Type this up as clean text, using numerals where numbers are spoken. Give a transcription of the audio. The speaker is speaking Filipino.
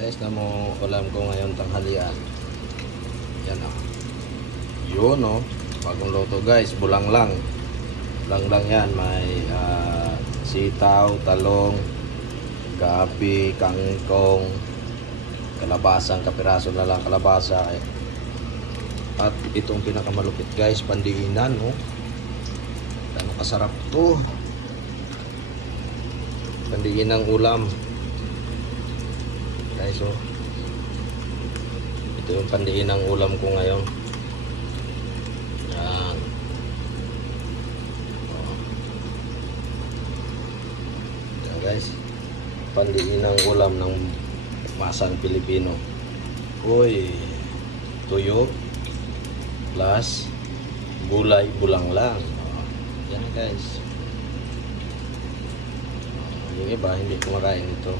Guys, na mo ulam ko ngayon tanghalian. Yan o. Yun o. Bagong luto guys. Bulang lang. Bulang lang yan. May sitaw, talong, gabi, kangkong, kalabasang kapiraso na lang kalabasa. At itong pinakamalupit guys, pandiinan no. Ano kasarap to. Pandiinang ulam. Guys, so ito yung pandiinang ulam ko ngayon. Yan. Yan guys. Pandiinang ulam ng masang Pilipino. Uy, tuyo plus gulay bulang lang. Yan guys. Yung iba hindi kumakain ito.